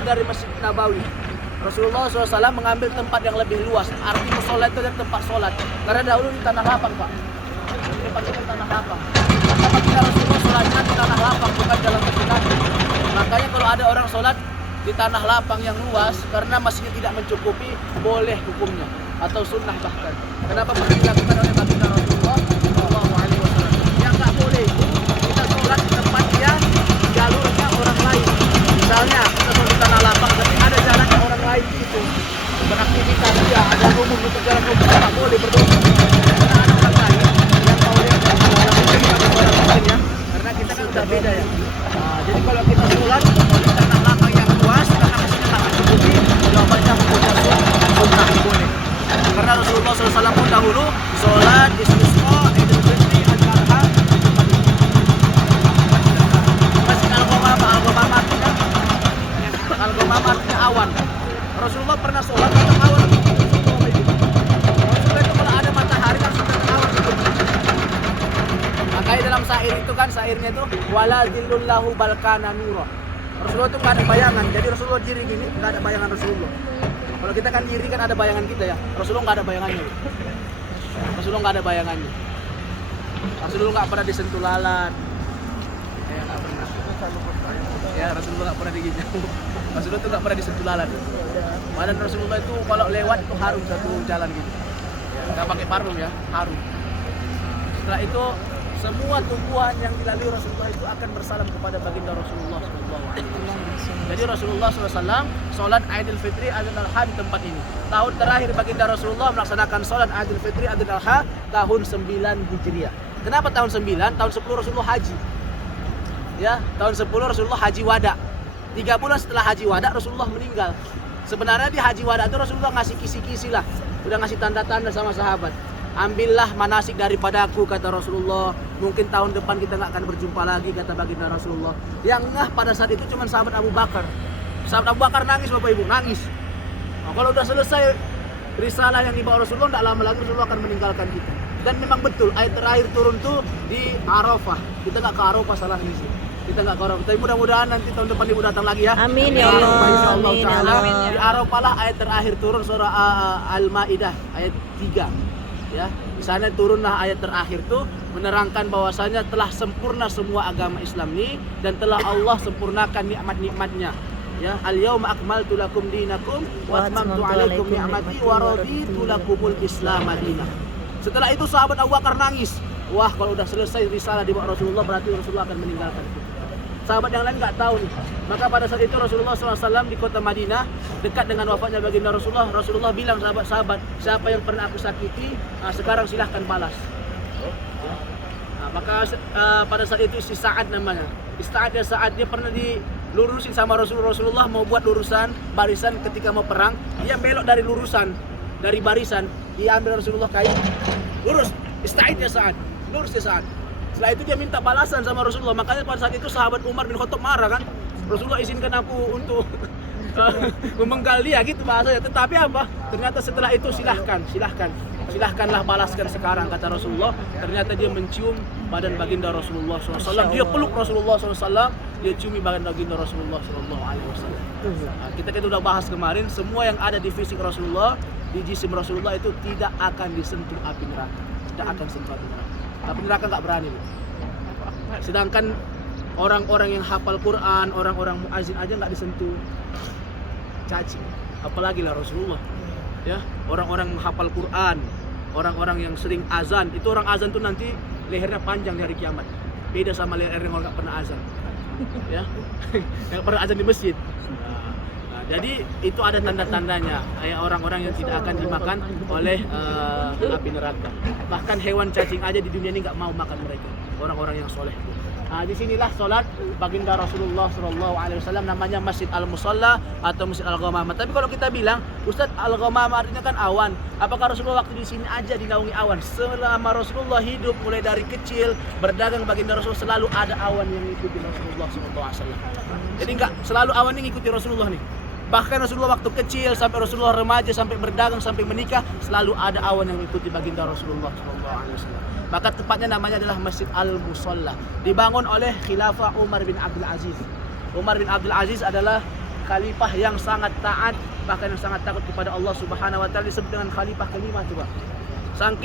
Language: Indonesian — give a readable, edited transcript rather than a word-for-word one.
dari Masjid Nabawi. Rasulullah SAW mengambil tempat yang lebih luas. Arti musola itu adalah tempat sholat. Karena dahulu di tanah lapang, Pak. Tempat itu tanah lapang. Maka kita Rasulullah sholatnya di tanah lapang, bukan dalam masjid Nabi. Makanya kalau ada orang sholat di tanah lapang yang luas, karena masjidnya tidak mencukupi, boleh hukumnya atau sunnah bahkan. Kenapa begitu dilakukan oleh baginda Rasulullah SAW? Yang nggak boleh itu kita sholat di tempat yang jalurnya orang lain. Misalnya kita sholat di tanah lapang, tapi ada jalannya orang lain gitu. Beraktivitas dia, ada umum itu jalan umum, nggak boleh berdosa. Karena ada orang lain yang mau lihat orang lain ya, karena kita kan udah beda ya. Nah, jadi kalau kita sholat di tanah lapang yang luas, karena masjidnya tak mencukupi, jawabannya hukumnya sunnah boleh. Karena Rasulullah SAW pun dahulu sholat istisqa, Idul Fitri, Adha, Masjid Al-Ghamamah artinya awan. Rasulullah pernah sholat di awan. Rasulullah itu kalau ada matahari kan sudah awan. Makanya dalam syair itu kan syairnya itu wala dzillullahu balkana nura. Rasulullah itu nggak ada bayangan. Jadi Rasulullah diri gini nggak ada bayangan Rasulullah. Kalau kita kan diri kan ada bayangan kita ya. Rasulullah nggak ada bayangannya. Rasulullah nggak ada bayangannya. Rasulullah nggak pernah disentuh lalat. Ya nggak pernah. Ya Rasulullah nggak pernah digigit. Rasulullah itu nggak pernah disentuh lalat. Badan Rasulullah itu kalau lewat itu harum satu jalan gitu. Ya, nggak pakai parfum ya, harum. Setelah itu semua tumbuhan yang dilalui Rasulullah itu akan bersalam kepada baginda Rasulullah SAW. Jadi Rasulullah SAW sholat Idul Fitri, Idul Adha di tempat ini. Tahun terakhir baginda Rasulullah melaksanakan sholat Idul Fitri, Idul Adha tahun 9 Hijriah. Kenapa tahun 9? Tahun 10 Rasulullah haji. Ya, tahun 10 Rasulullah haji wada. 3 bulan setelah haji wada Rasulullah meninggal. Sebenarnya di haji wada itu Rasulullah ngasih kisi-kisi lah. Udah ngasih tanda-tanda sama sahabat. Ambillah manasik daripada aku, kata Rasulullah. Mungkin tahun depan kita nggak akan berjumpa lagi, kata baginda Rasulullah. Yang ngeh pada saat itu cuma sahabat Abu Bakar. Sahabat Abu Bakar nangis, Bapak Ibu, nangis. Nah, kalau udah selesai risalah yang dibawa Rasulullah, tidak lama lagi Rasulullah akan meninggalkan kita. Dan memang betul, ayat terakhir turun tuh di Arafah. Kita nggak ke Arafah, salah nih sih. Kita nggak ke Arafah. Tapi mudah-mudahan nanti tahun depan ibu datang lagi ya. Amin ya Allah. Insyaallah Amin, taala. amin. Di Arafah lah ayat terakhir turun surah Al-Maidah ayat 3. Ya, di sana turunlah ayat terakhir tuh menerangkan bahwasanya telah sempurna semua agama Islam ini dan telah Allah sempurnakan nikmat-nikmatnya. Ya, al-yauma akmaltu lakum dinakum wa atmamtu alaikum ni'mati wa raditu lakumul Islam madinah. Setelah itu sahabat Abu Bakar nangis. Wah, kalau udah selesai risalah di bawah Rasulullah berarti Rasulullah akan meninggalkan kita. Sahabat yang lain nggak tahu nih. Maka pada saat itu Rasulullah SAW di kota Madinah dekat dengan wafatnya baginda Rasulullah. Rasulullah bilang sahabat-sahabat, siapa yang pernah aku sakiti, sekarang silahkan balas. Maka pada saat itu si Sa'ad namanya. Sa'ad dia pernah dilurusin sama Rasulullah mau buat lurusan barisan ketika mau perang. Dia belok dari lurusan, dari barisan, diambil Rasulullah kayu. Lurus, ista'id ya Sa'ad. Lurus ya Sa'ad. Setelah itu dia minta balasan sama Rasulullah. Makanya pada saat itu sahabat Umar bin Khattab marah kan. Rasulullah izinkan aku untuk memenggal dia gitu bahasanya. Tetapi apa? Ternyata setelah itu silahkanlah balaskan sekarang, kata Rasulullah. Ternyata dia mencium badan baginda Rasulullah SAW. Dia peluk Rasulullah SAW. Dia ciumi badan baginda Rasulullah SAW. Kita udah bahas kemarin. Semua yang ada di fisik Rasulullah, di jisim Rasulullah itu tidak akan disentuh api neraka. Tidak akan sentuh api neraka. Api neraka nggak berani. Sedangkan orang-orang yang hafal Quran, orang-orang muazin aja nggak disentuh caci, apalagi lah Rasulullah. Ya, orang-orang hafal Quran, orang-orang yang sering azan, itu orang azan tuh nanti lehernya panjang di hari kiamat. Beda sama leher yang orang nggak pernah azan. Ya, yang pernah azan di masjid. Jadi itu ada tanda-tandanya, orang-orang yang tidak akan dimakan oleh api neraka. Bahkan hewan cacing aja di dunia ini nggak mau makan mereka, orang-orang yang soleh. Nah, disinilah sholat baginda Rasulullah SAW, namanya Masjid Al-Musalla atau Masjid Al-Ghamamah. Tapi kalau kita bilang, Ustaz, Al-Ghamamah artinya kan awan. Apakah Rasulullah waktu di sini aja dinaungi awan? Selama Rasulullah hidup, mulai dari kecil berdagang, baginda Rasul selalu ada awan yang mengikuti Rasulullah SAW. Jadi nggak selalu awan yang mengikuti Rasulullah nih. Bahkan Rasulullah waktu kecil sampai Rasulullah remaja, sampai berdagang, sampai menikah, selalu ada awan yang mengikuti baginda Rasulullah SAW. Maka tepatnya namanya adalah Masjid Al-Musalla. Dibangun oleh Khilafah Umar bin Abdul Aziz. Umar bin Abdul Aziz adalah khalifah yang sangat taat, bahkan yang sangat takut kepada Allah Subhanahu wa taala, disebut dengan khalifah kelima coba. Saking